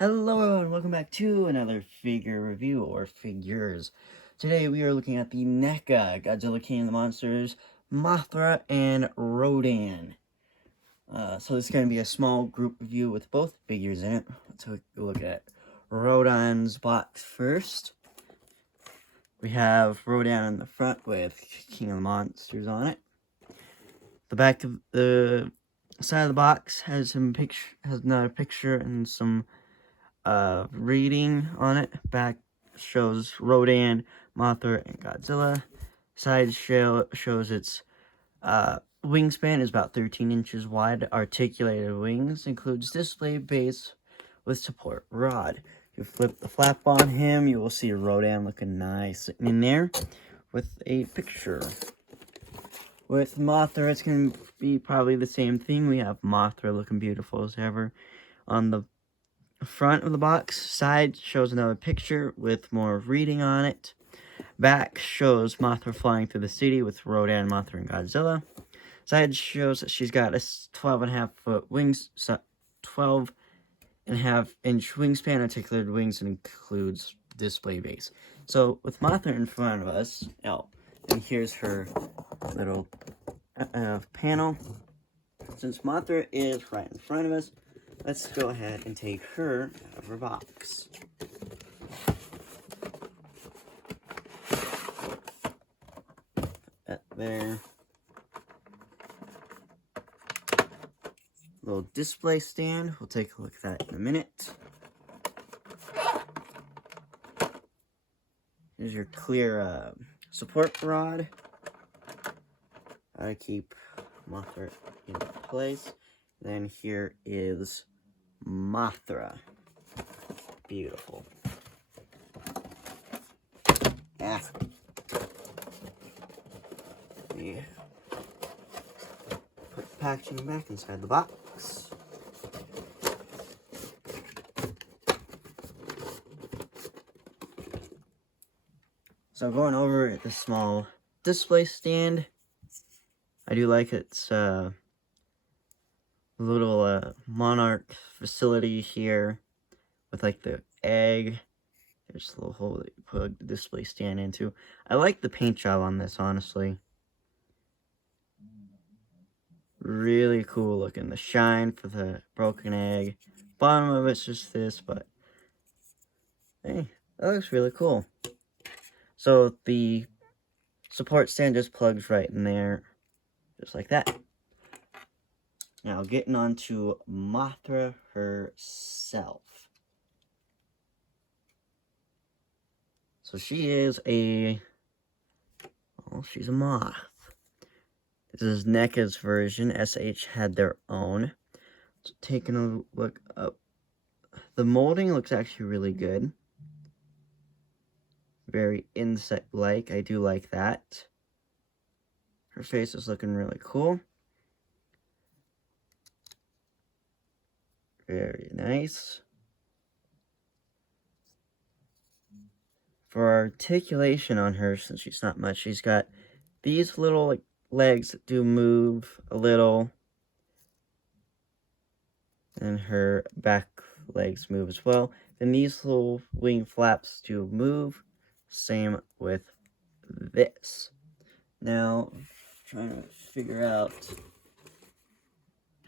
Hello and welcome back to another figure review, or figures. Today we are looking at the NECA Godzilla King of the Monsters, Mothra and Rodan. So this is going to be a small group review with both figures in it. Let's take a look at Rodan's box first. We have Rodan in the front with King of the Monsters on it. The back of the side of the box has another picture and some reading on it. Back shows Rodan, Mothra, and Godzilla. Side shows its wingspan is about 13 inches wide. Articulated wings includes display base with support rod. You flip the flap on him, you will see Rodan looking nice sitting in there with a picture. With Mothra, it's going to be probably the same thing. We have Mothra looking beautiful as ever on the front of the box. Side shows another picture with more reading on it. Back shows Mothra flying through the city with Rodan, Mothra, and Godzilla. Side shows that she's got a 12.5-inch wingspan, articulated wings, and includes display base. So with Mothra in front of us, and here's her little panel. Since Mothra is right in front of us, let's go ahead and take her out of her box. That there. Little display stand. We'll take a look at that in a minute. Here's your clear support rod. I keep Mothra in place. Then here is Mothra. Beautiful. Yeah. Put the packaging back inside the box. So going over the small display stand, I do like its little monarch facility here with like the egg. There's a little hole that you put the display stand into. I like the paint job on this, honestly. Really cool looking. The shine for the broken egg. Bottom of it's just this, but hey, that looks really cool. So the support stand just plugs right in there, just like that. Now getting on to Mothra herself. So she is she's a moth. This is NECA's version. SH had their own. So taking a look up. The molding looks actually really good. Very insect-like. I do like that. Her face is looking really cool. Very nice. For articulation on her, since she's not much, she's got these little legs that do move a little. And her back legs move as well. Then these little wing flaps do move. Same with this. Now, trying to figure out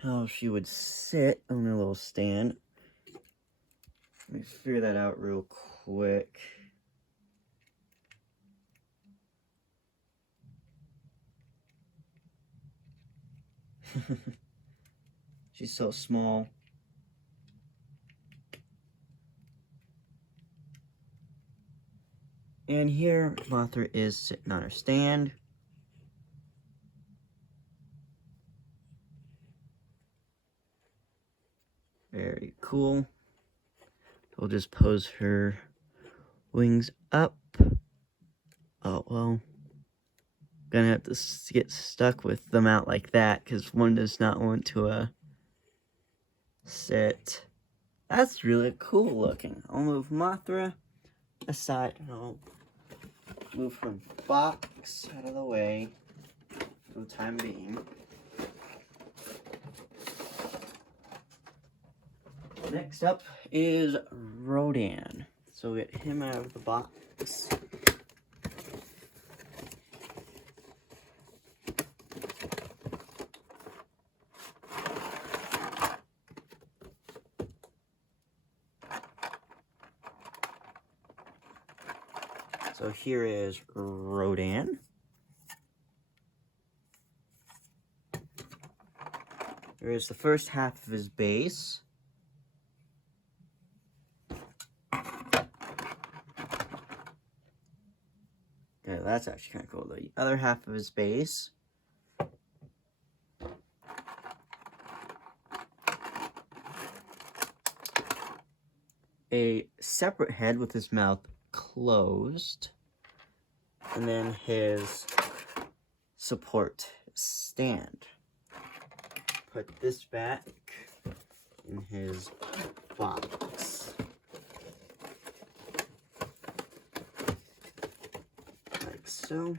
how she would sit on a little stand. Let me figure that out real quick. She's so small. And here, Mothra is sitting on her stand. Very cool. We'll just pose her wings up. Oh, well. Gonna have to get stuck with them out like that, because one does not want to, sit. That's really cool looking. I'll move Mothra aside, and I'll move her box out of the way for the time being. Next up is Rodan. So we'll get him out of the box. So here is Rodan. Here is the first half of his base. Okay, that's actually kind of cool. The other half of his base. A separate head with his mouth closed. And then his support stand. Put this back in his box. Like so. And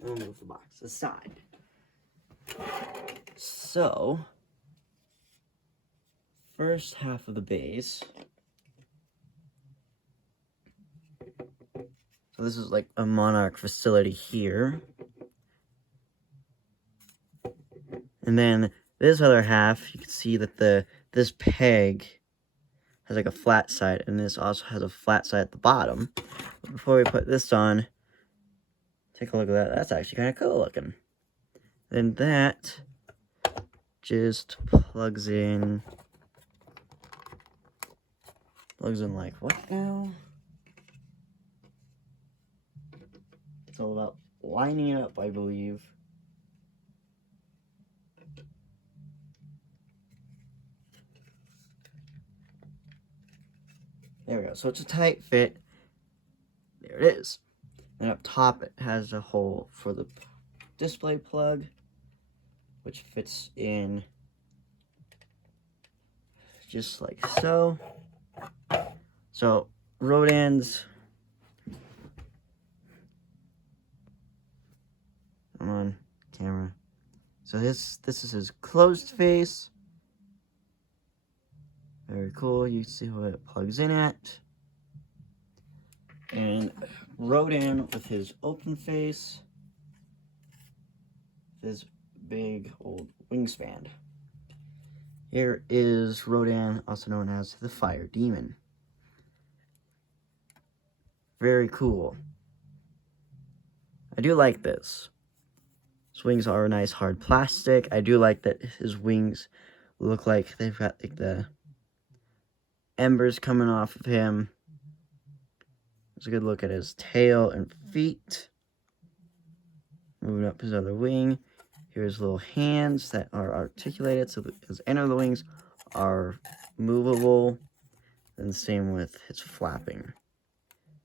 we'll move the box aside. So, first half of the base. So this is like a monarch facility here. And then this other half, you can see that this peg has like a flat side, and this also has a flat side at the bottom. But before we put this on, take a look at that. That's actually kind of cool looking. Then that just plugs in like what now? It's all about lining it up, I believe. There we go. So it's a tight fit. There it is. And up top it has a hole for the display plug, which fits in just like so. So Rodan's, come on, camera. So this is his closed face. Very cool. You can see what it plugs in at. And Rodan with his open face, his big old wingspan. Here is Rodan, also known as the Fire Demon. Very cool. I do like this. His wings are a nice hard plastic. I do like that his wings look like they've got like the embers coming off of him. Let's a good look at his tail and feet. Moving up his other wing. Here's little hands that are articulated, so that his end of the wings are movable. And the same with his flapping.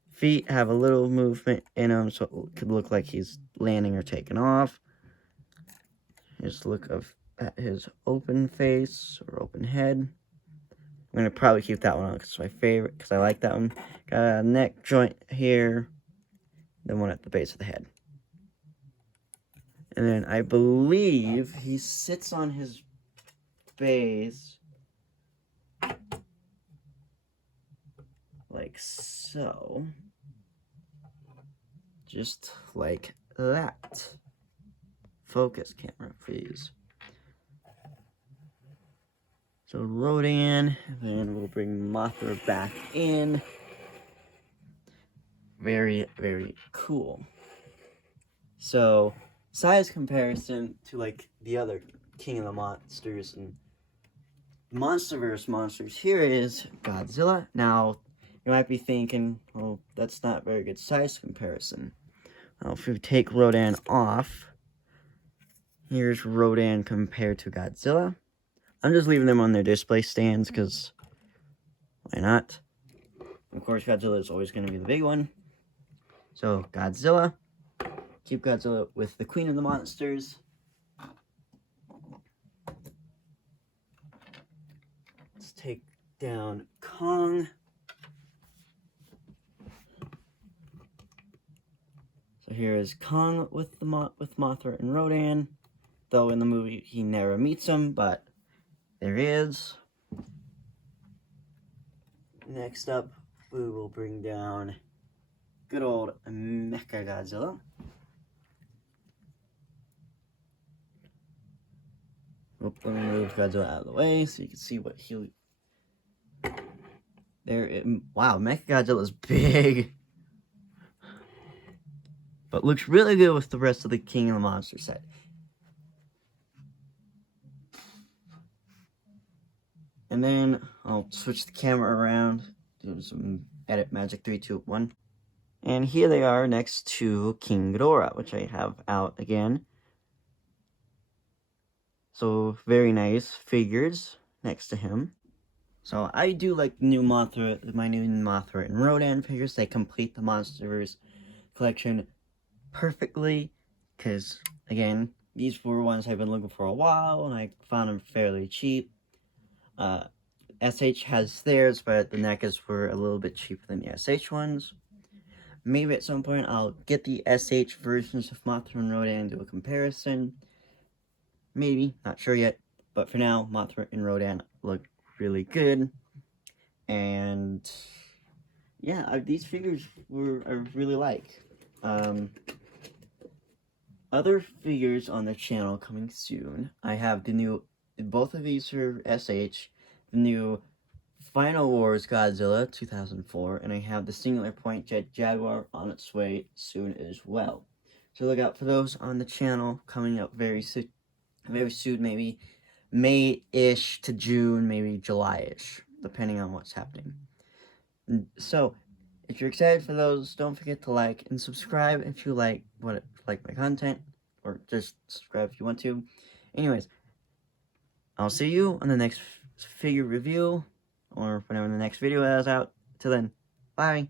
Feet have a little movement in them, so it could look like he's landing or taking off. Here's a look at his open face or open head. I'm going to probably keep that one on because it's my favorite, because I like that one. Got a neck joint here, then one at the base of the head. And then I believe he sits on his base like so. Just like that. Focus camera, please. So Rodan, then we'll bring Mothra back in. Very, very cool. So, size comparison to like the other King of the Monsters and Monsterverse monsters. Here is Godzilla. Now, you might be thinking, well, that's not very good size comparison. Well, if we take Rodan off, here's Rodan compared to Godzilla. I'm just leaving them on their display stands because why not? Of course, Godzilla is always going to be the big one. So, Godzilla. Keep Godzilla with the Queen of the Monsters. Let's take down Kong. So here is Kong with Mothra and Rodan. Though in the movie he never meets him, but there he is. Next up, we will bring down good old Mecha Godzilla. Let me move Godzilla out of the way so you can see what he... Wow, Mecha Godzilla is big. But looks really good with the rest of the King of the Monsters set. And then I'll switch the camera around, do some edit magic 3, 2, 1. And here they are next to King Ghidorah, which I have out again. So very nice figures next to him. So I do like my new Mothra and Rodan figures. They complete the Monsterverse collection perfectly, because again, these were ones I've been looking for a while, and I found them fairly cheap. SH has theirs, but the NECAs were a little bit cheaper than the SH ones. Maybe at some point I'll get the SH versions of Mothra and Rodan and do a comparison. Maybe, not sure yet. But for now, Mothra and Rodan look really good. And yeah, these figures I really like. Other figures on the channel coming soon. I have both of these are SH, the new Final Wars Godzilla 2004, and I have the Singular Point Jet Jaguar on its way soon as well. So look out for those on the channel coming up very soon, maybe May-ish to June, maybe July-ish, depending on what's happening. So, if you're excited for those, don't forget to like and subscribe if you like my content, or just subscribe if you want to. Anyways, I'll see you on the next figure review, or whenever the next video is out. Till then, bye!